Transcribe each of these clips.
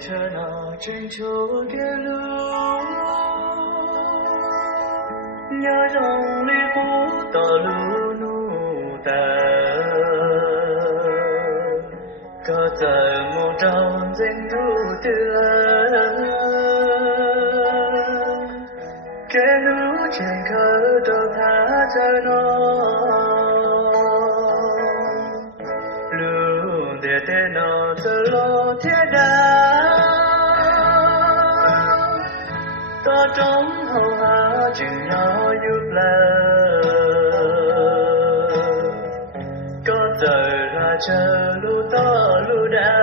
chờ nó trên chỗ kia lưu nhớ trong ly cũ tỏ lưu nụ ta có giờ một trong danh thu tựa cái lưu trên khơi đâu thả chờ nó lưu để tên nó từ lo thiết đá ta trong hầu hạ chừng nó giúp có giờ là chờ lưu to lưu đá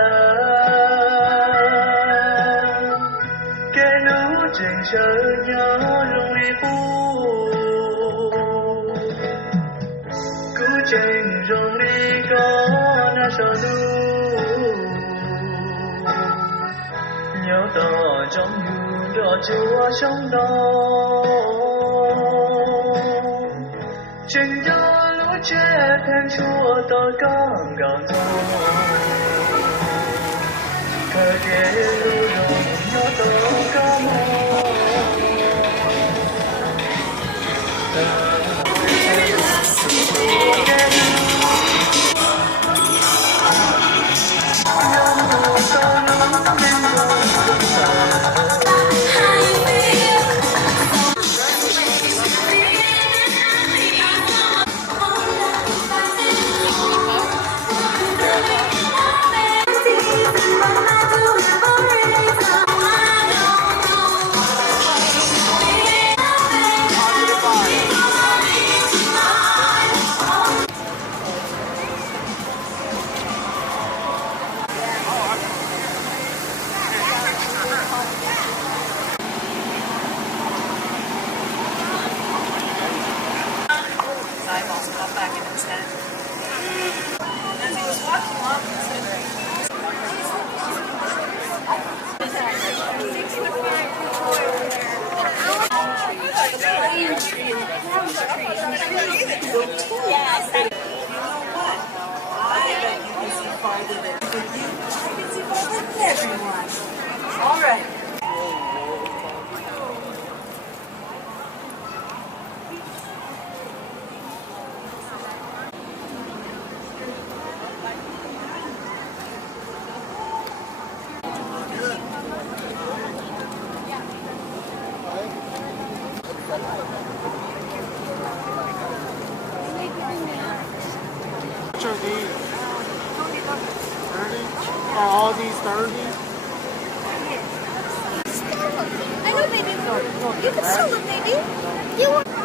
cái lưu chừng chờ nhớ lung đi phu cứ chừng rong đi có na sợ lưu nhớ tỏ trong hương đỏ chúa trong đó chừng đó lũ trẻ thêm chúa tỏ con gạo thô thời kế lưu đồng nhớ tỏ có mô Which are these? 30? Are all these 30? I know, baby. You can sell them, baby. You want...